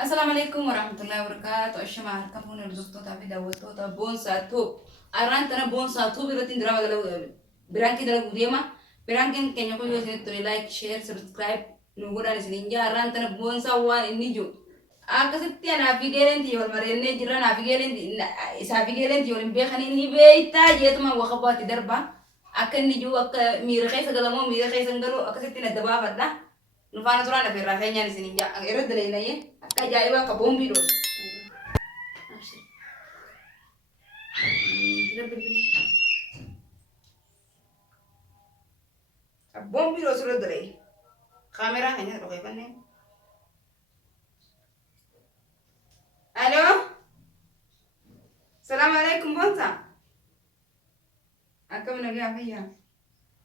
السلام عليكم ورحمة الله وبركاته. الشمع هركبون الدكتور تابي دوتو بون ساتو أرانتنا بون ساتو بيرتين دراما دلو برانكي دلو ديما برانكين كن يكون يوزن تري لايك شير سبسكرايب نقول أنا سنينجا أرانتنا بون سوان النيجو أكستي أنا في جيلنتي يوم مريني جرا أنا في جيلنتي إسا في جيلنتي يوم بيخني نبيتا جيتما وخباتي دربا أكن نيجو أك ميرخيس قلمو ميرخيس نقولو أكستي ندبا فدا نفانا ترانا في الرافعين سنينجا إرد لينا يه كجايبا كبومبي روس بومبي روس رد لي كاميرا هنا روحي بني الو السلام عليكم بونسا أكمل نجي أفيا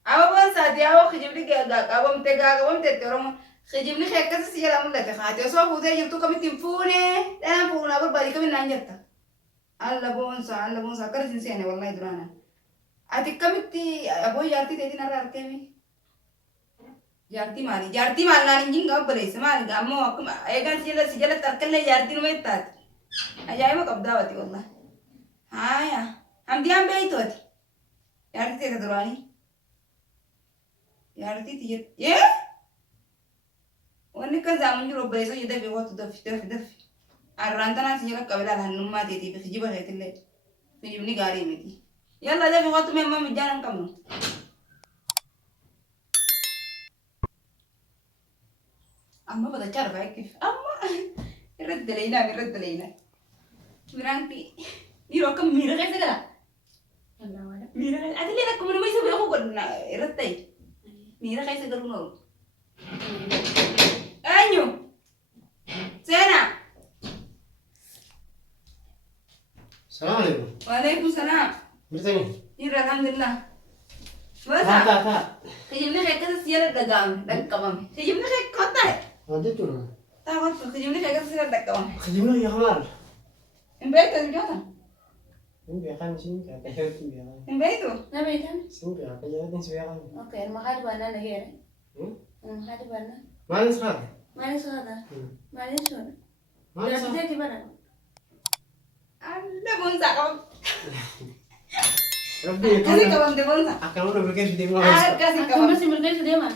أبو بونسا دي أبو خجيبني جاك أبو متترم خجيبني خيكة سيجا لامو لته خاتي وسوا بوده يبتو كم تنفونه أنا فونا بربادي كم نانجتا الله بونسا كرسين سينه والله درانا أتكلم تي أبو يارتي تدي نرى أركيمي جارتي مال ناني جين قبل إيش مال قامو أكم أيقان سيجلا تركنا جارتي نميتات أجاي ما قبضاوتي والله هايا هم ديام بيتوتي جارتي تدي دراني جارتي تيجي يه ونكن زمان جرو بريسو يدا بيوت دف الرانتنا سيجلا قبل على هنوما تيجي بخجيبه هيك اللي تجيبني غاري ميتي يلا ده بيوت مما مجانا كمو أما بدأ تعرف كيف أما يرد لينا برانكي يروح كم ميرا كيس كلا يلا ولا ميرا أدلي لك كم ما يسوي أخو قلنا يرد تاي ميرا كيس كلا نور أنيو سنا السلام عليكم. وعليكم السلام مرتين. يلا الحمد لله بس تا تجيبني خيكة سيارة دقام تجيبني خيكة كتاي وديتوا له. تعال تجيبني خيكة سيارة دقام خدمنا يا خمار. إمبارح تجيبنا إمبارح كان شيء كذا كذا إمبارح. إمبارح نبيتن إمبارح كذا نسوي هذا. اوكي المخاطب انا غير المخاطب انا ما نسمع. ما ليش هذا ما ليش هذا ما نسمع. درستي بنا أنا بونسا كم ربي كذي يكون. كم بونسا أكمل ربك في دماغ. كذي كم كم بس مرقيش ديما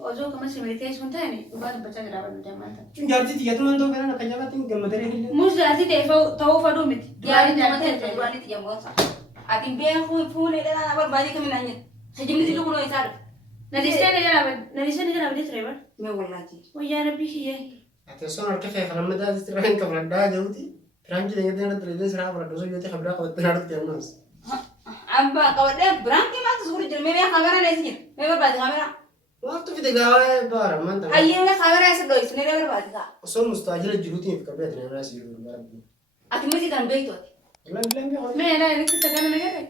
اوزو كم بس مرقيش ثاني وبعد بتاع رابط جماعه شو جالتي تيجي تمن تو كنا كذا كتيم كم مدري. مش درستي تو فدومت يعني جماعة تجواني تجي بونسا أتين بيا فون إلى أنا بربادي كم نانية خجمني تلو كلو يسار نديستني جرا بدي تريبا ما والله تي ويا ربي هي أتصور كيف خلنا مدى تسترين كم ردا جوتي. فرانكي لين تنا تريدين سرعة ولا دوسو جوتي خبرة قوة تنارد كيانوس. أبا كوادر برانكي ما تزور جل ميرا كاميرا نسيت ما بربادي كاميرا waktu kita gawe barang mantan. أيه ما كاميرا يسدوي سنيرا بربادي كا So mustajil jurutin fi kabet na nasi yuru barang. أتين مسي كان بيتوتي Bilang bilang dia. ما انا نكتب انا غير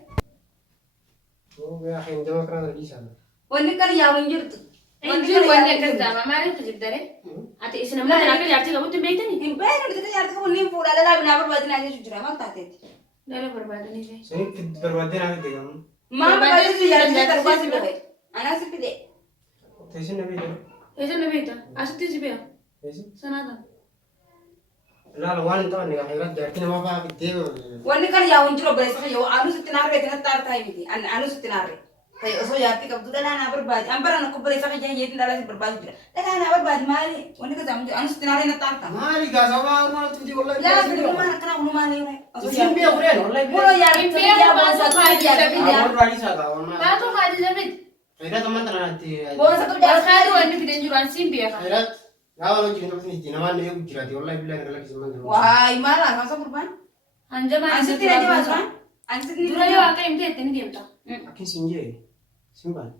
Oh ya akhirnya jama kerana di sana. وإنك كان يا وينجرت انجر وين كذا ما عارف تجيب داري اتي اسنا ما انا كده ارتي قبل بيتني إن بين اللي تكلم يارتك ونيم فولا لا بنا بربادي نانية شجرة ما تعتدي لا لا بربادني في Sini berbanding aku dengan. ما بربادي يارتك ترباسي بهاي أنا سبدي Tesin nabi dia. ايش انا بيتا عشان تجي بيها Tesin. سنه La lawan tahu nih akhirat jadi nama apa gitu. وإنك كان يا وينجرو بس خيو أنا ستناري تنا تار تاي بدي أنا ستناري طيب أسوي يارتك كبدو أنا بربادي أنا كبر يسافر جاي يتن داري بربادي جرا لكن أنا بربادي مالي وإنك زمان أنا ستناري نتار تام Mari gak sama mau tuh di bola. لا بس ما كنا ونو مالي أسوي Tesin biar keren, wallahi. بولو يارتك يا بونسا كاي يارتك Awal balik saga, awal mah. لا تو خالد زبد Akhirat teman teman nanti. بونسا كم بس جالس خالد وين في دنجران سين بيها Akhirat, awal lagi kita sini nama nih aku kira di wallahi bilang lagi zaman dulu. واي ما لا كاسا بربان انجما أنا ستي نجي باسان أنا ستي dura yo aka imte teni demta Akin sinje, simpan.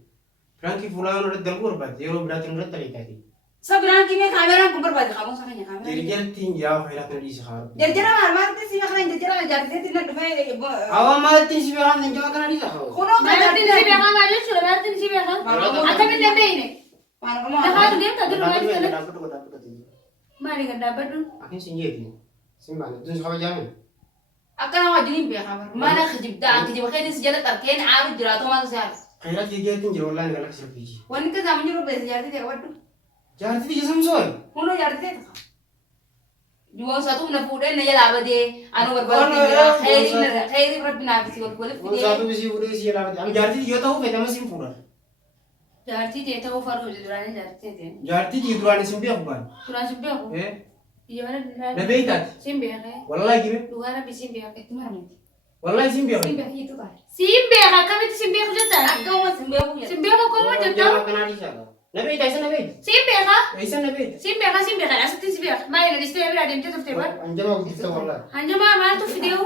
Franky fulan udah dalgur bat, dia udah berarti udah tadi tadi. سبران كيمي كاميرا كم بربادي خاموس أخني كاميرا Jadi dia tinggi awal akhirat nanti sekarang. جرجرة ما تسي أخنا جرجرة جارتك تنا دفعي Awal malah tinggi sih orang yang jangan di sekarang. خنو ما يرتين سي بيها ما ليش ولا ما يرتين سي بيها aka min dembeyne da hadu demta duru ma dikene ma ni ganda badu Akin sinje itu, simpan. Itu sekarang jangan. أكنا واجنين بيا خبر ما أنا خجب ده أنت جب خير سجلة تركين عارف جراتو ما تسير خيرات يجي تنجر والله أنا قالك سرقيجي Wanni ka zaman jiru besi jarti te wadu. جارتي تيجي سمسوي Huno jarti te. Jual satu na fude na yala bade anu berbalik dira khairi rabbina bisi wal kulif वो साधु किसी बुरे किसी ये लाभ हम जारती दिया था वो पैदा में सिम पूरा Jarti te tahu faru jurane jarti te. जारती जी दुरानी सिम भी अखबार Turan simbe aku. eh Ijana नबे इतात simbe aku. والله كده Dugara bi simbe aku. Itu mana nih? والله सिम भी Simbe अखबार itu kan. Simbe aku kami tu simbe aku jata. Aku mau simbe aku ya. Simbe aku kau jata. जमा कना नहीं चला नबे इतात ऐसा नबे Simbe aku. ऐसा नबे Simbe aku simbe aku. Asal simbe aku. Mai ada istilah ada dia tu tebal. अंजमा को दिखता والله Hanya mah mal tu video.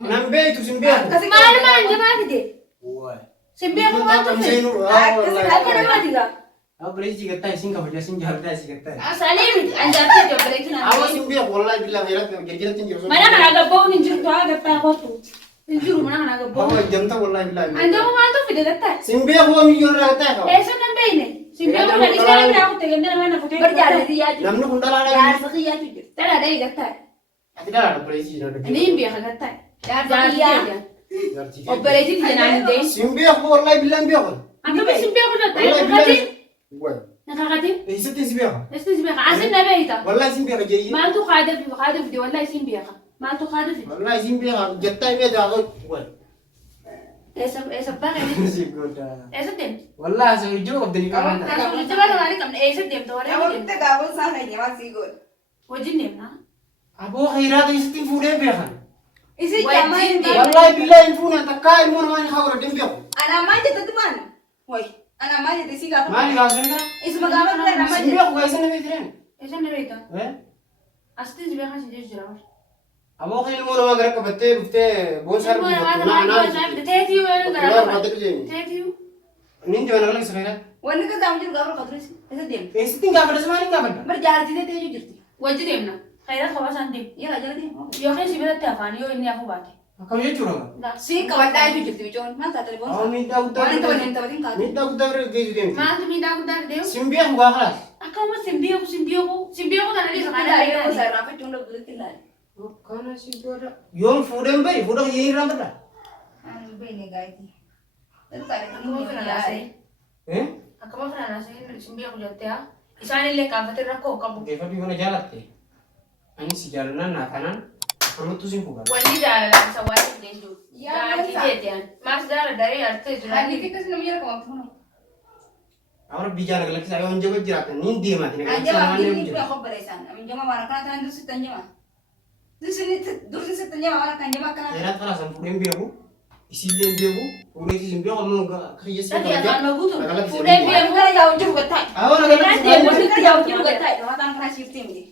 नबे tu सिम भी Kasih Mal mah hanya mah video. वो Simbe aku mal tu video. Aku ada mah tiga. अब बड़ी जी करता है सिंह का वजह सिंह झालता है ऐसे करता है Salim, anjarte tu balik na. आवाज सिम भी والله बिल्ला मेरा गिरगिरा तीन जरूर Mana kan agak bau ninjur tu agak tak apa tu. Ninjur mana kan agak bau. वो जनता والله बिल्ला Anda mau mal tu video kata. SIM भी वो मिलियन रहता है Esa nambe ini. Simbe aku nak istilah ni aku tekan dia mana foto. Berjalan dia juga. नमन कुंडा ला Jar sakit ya juga. Tara ada kata. tidak ada bड़ी जी ना Ini biar kata. Jar Jangan sakit ya. dia. Operasi di jalan deh. SIM भी والله बिल्ला भी Anda mesti simbe aku kata. والله Nak kati? بالله Nak kati? ऐसे तीस भी Esta simbe aku. Asin nabe itu. والله सिम भी جاي Mal tu kada video wallahi simbe aku. Mal tu kada video. والله सिम भी जत्ता में जाओ वो Esa bang ini. सिम गोटा Esa tem. والله سوي جو قد نيكا ما Kalau coba kemari kamu esa tem tu Kamu orang tem. kita gabung sana ya masih good. Wajin tem na. ابو خيرات يستي فودي بيخن Isi Wajib zaman dia. والله بالله يفونا تكاي مون ما يحاول دم بيخ anak manja tu teman. Woi, anak manja tu sih gak. ما لي غازنا Isi magawan tu anak سيم manja. بيخ كويس انا بيدرين Esa nabe itu. ايه Asti simbe aku sih jujur. ابو خير مون ما غرك بتي بتي بون سار Semua بنا orang انا ada saya teti orang والله gara. ما تدري Teti. نين جوانا لك سخيرات Wanni ka zaman jiru gabung kau terus. Isi dem. ايش تين قابل زمان قابل Berjalan dia tu jujur. Wajib tem na. Khairat khawasan tem. Iya gak jadi. Yo kan sibira tafan yo ini aku bati. كم يجورا Dah. Si kawan dah jujur tu cuman mana telepon. او مين دا Wanni ودا teman yang teman kau. مين دا ودا دي دي Mas minta aku dah deu. سيم بيخ خلاص Aku mau simbi aku tanah di sana Ada ada. yang saya rapat cuma beli tilar. كان سيبورا يوم فودم بي فودا يي رامدا Anu beli guys. Itu ada Aku mau kena nasi. ايه Aku mau kena nasi simbi aku jatuh ya. Isani le kafe terako kamu. كيف بيكون جالتي اني سيجارنا ناتانا kamu tuh sih bukan Wani jala la sa wani dendu. Ya, Ya masa. kijetian. Mas jala dari arte Hari jurani. kita sih namanya kawan tuh. orang bicara lagi saya orang jago jerat nih dia mati nih Aja kalau mah saya ini bicara aku beresan. Amin jama mana kana tangan dusit tanya mah. Dusit tanya mah mana kan jama kana. jerat kalau sampai dia biaru isi dia biaru udah isi biaru kalau nggak kerja sih Tadi akan mau butuh. Agak lebih Udah sering. biar Bukan jauh juga tak. awal agak Nanti lebih mau sering. jauh juga tak. Matan kana shifting di.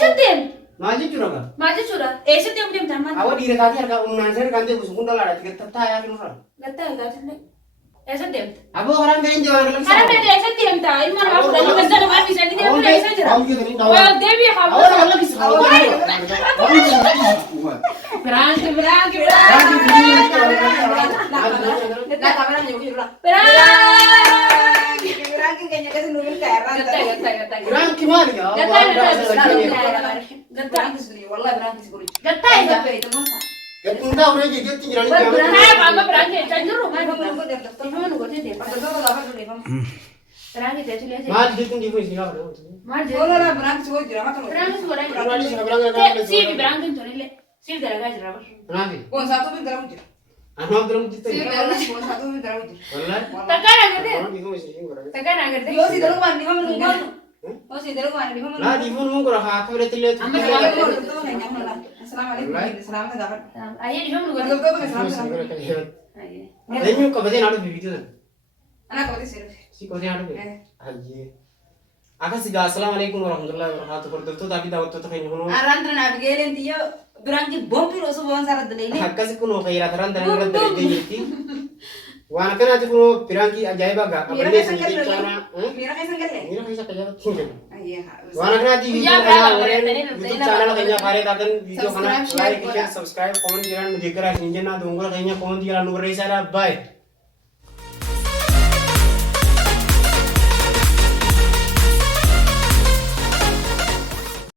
Setim. maju curang Maju sudah. Setim tim teman. awal diri tadi harga umuman saya kan dia busuk undal ada tiga tertaya kan orang Gata gata nih. Setim. abu orang kaya jual lagi Karena beda setim ta. Ini mana aku dah kerja dalam habis ini dia boleh saja. awal gitu nih Well, Devi kamu. awal agak lebih sih awal Berangkat berangkat. Nah, kamera juga juga. Berangkat. Berangkat kayaknya kasih nunggu kayak Gata. kurang gimana ya Berangkat sendiri, wallah berangkat sendiri. Gata ya. Tapi itu masa. kita udah jadi tinggal di Berangkat kamu berangkat. Cenderung Kamu kan. nunggu dari dokter. Itu nunggu dia. Pas dokter tuh apa dulu, Bang? Berangkat ya sudah aja. mal gitu di sini apa Marje. Oh, lah berangkat juga jadi apa kalau? Berangkat sudah aja. Berangkat sudah berangkat. Sih berangkat tuh nih. Sih darah aja rapat. kenapa Bon satu bin dalam ujur. anak belum gitu Sih, ya bon satu bin dalam ujur. wallahi Tekan aja deh. orang gitu masih orang Tekan aja deh. Yo si dalam mandi mah menunggu. Oh si dalam mandi mah nah di pun mau kurang hak berarti lihat Assalamualaikum. Selamat dapat. Ayah di mana Betul gua? betul selamat. Ayah. dan yuk kapan ada bibit itu Anak kau sih. si kau ada be aja akan sih assalamualaikum warahmatullahi wabarakatuh berdua tapi tahu tuh kayaknya kuno Aran tren abigail entiyo berangkat bom piro so bon sarat dele ini. hakka sih kuno kayak rata rata nggak ada jadi jadi wana kan aja kuno pirangki ajaib agak Mira apa kayak sih sangkal jadi lagi. cara Mira kayak sangkal ya. ini kayak kayak tinggal Iya. wana kan aja Iya, video berapa? kana Tadi YouTube channel kayaknya kare taten video kana Subscribe, share, like share subscribe comment jalan mujhe kara ninja na dongol kayaknya comment jalan nubar saya bye